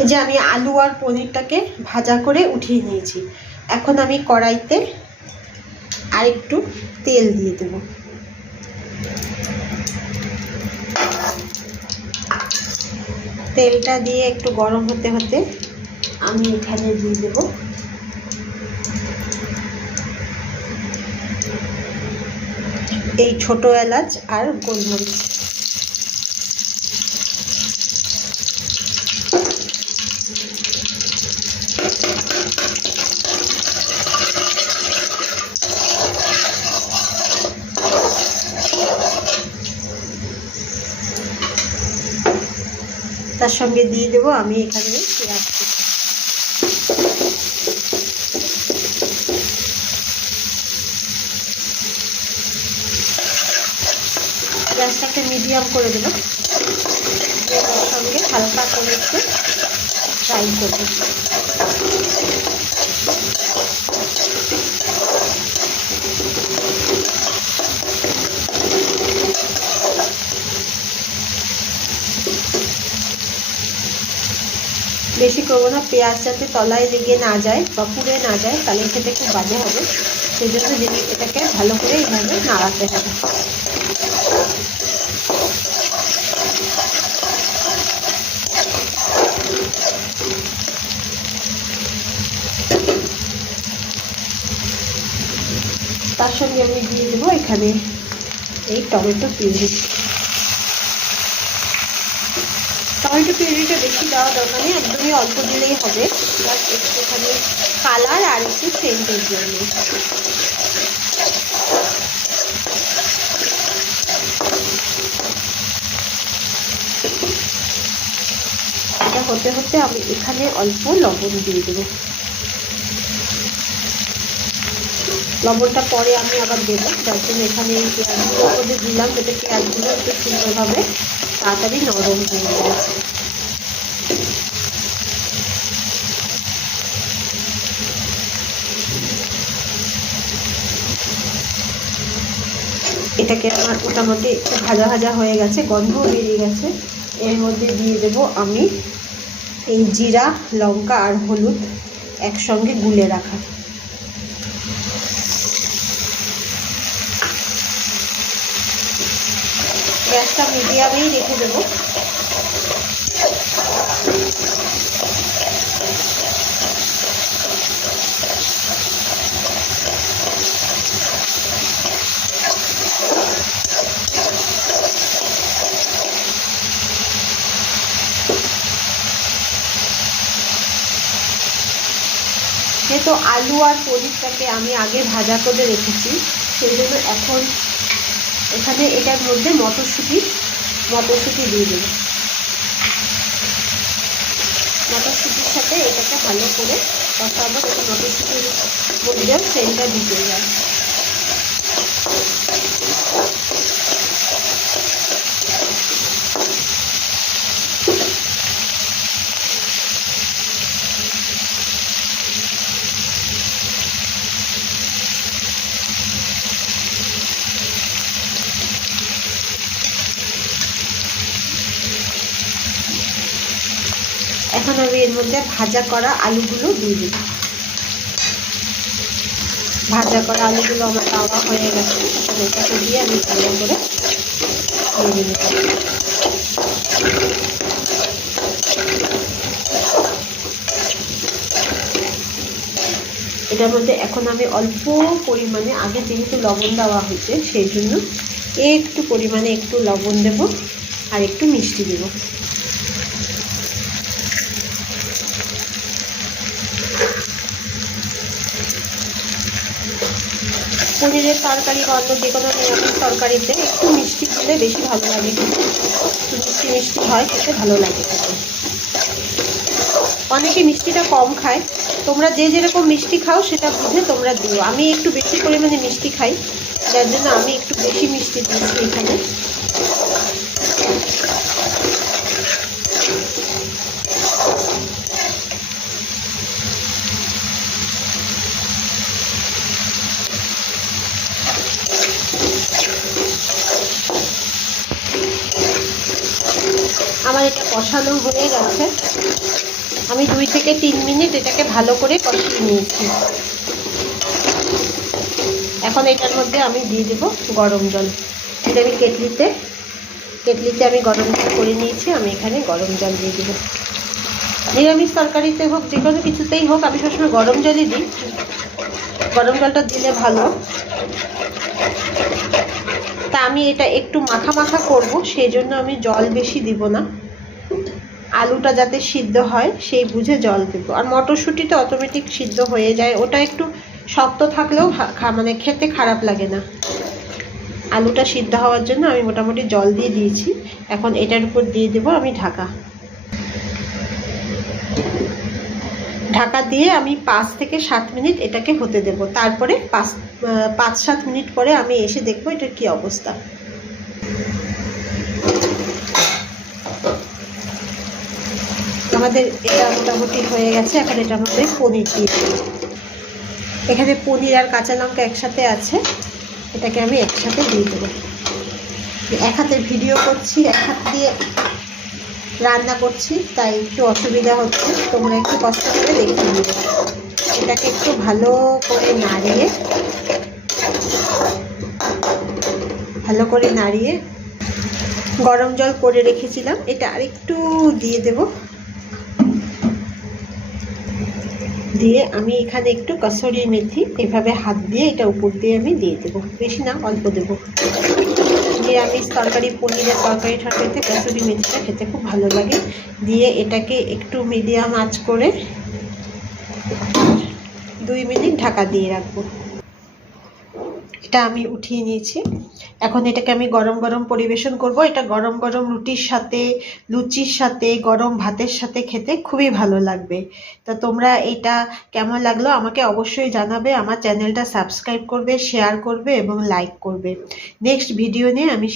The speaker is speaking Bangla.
এই যে আমি আলু আর পনিরটাকে ভাজা করে উঠিয়ে নিয়েছি। এখন আমি কড়াইতে আর একটু তেল দিয়ে দেব। তেলটা দিয়ে একটু গরম হতে হতে আমি এখানে দিয়ে দেব এই ছোট এলাচ আর গোলমরিচ। তার সঙ্গে দিয়ে দেবো আমি এখানে পেঁয়াজ। গ্যাসটাকে মিডিয়াম করে দেবো, তার সঙ্গে হালকা করে একটু ফ্রাই করবো। বেশি করবো না, পেঁয়াজ যাতে তলায় লেগে না যায় বা পুড়ে না যায়, তাহলে খেতে খুব বাজে হবে। সেই জন্য এটাকে ভালো করে এইভাবে নাড়াতে হবে। তার সঙ্গে আমি দিয়ে দেবো এখানে এই টমেটো পিউরি। টমেটো পিউরিটা বেশি দেওয়া দরকার নেই, একদমই অল্প দিলেই হবে, প্লাস একটুখানি কালার আর একটু সেন্টের জন্য। এটা হতে হতে আমি এখানে অল্প লবণ দিয়ে দেবো। লবণটা পরে আমি আবার দেবো, যার জন্য এখানে এই পেঁয়াজগুলো মধ্যে দিলাম, যাতে পেঁয়াজগুলো একটু সুন্দরভাবে তাড়াতাড়ি নরম হয়ে যায়। এটাকে আমার মোটামুটি একটু ভাজা ভাজা হয়ে গেছে, গন্ধও বেরিয়ে গেছে। এর মধ্যে দিয়ে দেবো আমি এই জিরা, লঙ্কা আর হলুদ একসঙ্গে গুলে রাখা। গ্যাসটা মিডিয়ামেই রেখে দেবো। যেহেতু আলু আর পনিরটাকে আমি আগে ভাজা করে রেখেছি, সেই জন্য এখন এখানে এটার মধ্যে মটরশুঁটি দিয়ে দেবো। মটরশুঁটির সাথে এটাকে ভালো করে কষাবো, যাতে মটরশুঁটির মধ্যে সেন্টটা ঢুকে যায়। এখন আমি এর মধ্যে ভাজা করা আলুগুলো দিয়ে দিই। ভাজা করা আলুগুলো আমার দেওয়া হয়ে গেছে, এখন এটাকে দিয়ে আমি ভালো করে দিয়ে দিই। এটার মধ্যে এখন আমি অল্প পরিমাণে, আগে যেহেতু লবণ দেওয়া হয়েছে সেই জন্য একটু পরিমাণে একটু লবণ দেব আর একটু মিষ্টি দেব। পনিরের তরকারি বা অন্য যে কোনো নিরামিষ তরকারিতে একটু মিষ্টি দিলে বেশি ভালো লাগে, একটু মিষ্টি মিষ্টি হয়, খেতে ভালো লাগে খেতে। অনেকে মিষ্টিটা কম খায়, তোমরা যে যেরকম মিষ্টি খাও সেটা বুঝে তোমরা দিও। আমি একটু বেশি পরিমাণে মিষ্টি খাই, যার জন্য আমি একটু বেশি মিষ্টি দিচ্ছি এখানে। আমার এটা কষানো হয়ে গেছে, আমি 2 থেকে 3 মিনিট এটাকে ভালো করে কষিয়ে নিয়েছি। এখন এটার মধ্যে আমি দিয়ে দেব গরম জল। এটা আমি কেটলিতে আমি গরম জল করে নিয়েছি, আমি এখানে গরম জল দিয়ে দেবো। নিরামিষ তরকারিতে হোক, যে কোনো কিছুতেই হোক, আমি সবসময় গরম জলই দিই। গরম জলটা দিলে ভালো। তা আমি এটা একটু মাখা মাখা করব, সেই জন্য আমি জল বেশি দিব না। আলুটা যাতে সিদ্ধ হয় সেই বুঝে জল দেবো। আর মটরশুঁটিটা অটোমেটিক সিদ্ধ হয়ে যায়, ওটা একটু শক্ত থাকলেও মানে খেতে খারাপ লাগে না। আলুটা সিদ্ধ হওয়ার জন্য আমি মোটামুটি জল দিয়ে দিয়েছি। এখন এটার উপর দিয়ে দেবো আমি ঢাকা। ঢাকা দিয়ে আমি 5 থেকে 7 মিনিট এটাকে হতে দেব। তারপরে 5-7 মিনিট পরে আমি এসে দেখবো এটার কি অবস্থা। আমাদের এটা মোটামুটি হয়ে গেছে। এখন এটার মধ্যে পনির দিয়ে দেব। এখানে পনির আর কাঁচা লঙ্কা একসাথে আছে, এটাকে আমি একসাথে দিয়ে দেবো। এক হাতে ভিডিও করছি, এক হাত দিয়ে রান্না করছি, তাই একটু অসুবিধা হচ্ছে, তোমরা একটু কষ্ট করে দেখিয়ে দিও। এটাকে একটু ভালো করে নাড়িয়ে গরম জল করে রেখেছিলাম, এটা আরেকটু দিয়ে দেব। দিয়ে আমি এখানে একটু কসুরি মেথি এভাবে হাত দিয়ে এটা উপর দিয়ে আমি দিয়ে দেবো, বেশি না, অল্প দেবো। নিরামিষ তরকারি, পনিরের তরকারিতে কসুরি মেথিটা খেতে খুব ভালো লাগে। দিয়ে এটাকে একটু মিডিয়াম আঁচ করে 2 মিনিট ঢাকা দিয়ে রাখবো। এটা আমি উঠিয়ে নিয়েছি। এখন এটাকে আমি গরম গরম পরিবেশন করব। এটা গরম গরম রুটির সাথে, লুচির সাথে, গরম ভাতের সাথে খেতে খুবই ভালো লাগবে। তা তোমরা এটা কেমন লাগলো আমাকে অবশ্যই জানাবে। আমার চ্যানেলটা সাবস্ক্রাইব করবে, শেয়ার করবে এবং লাইক করবে। নেক্সট ভিডিও নিয়ে আমি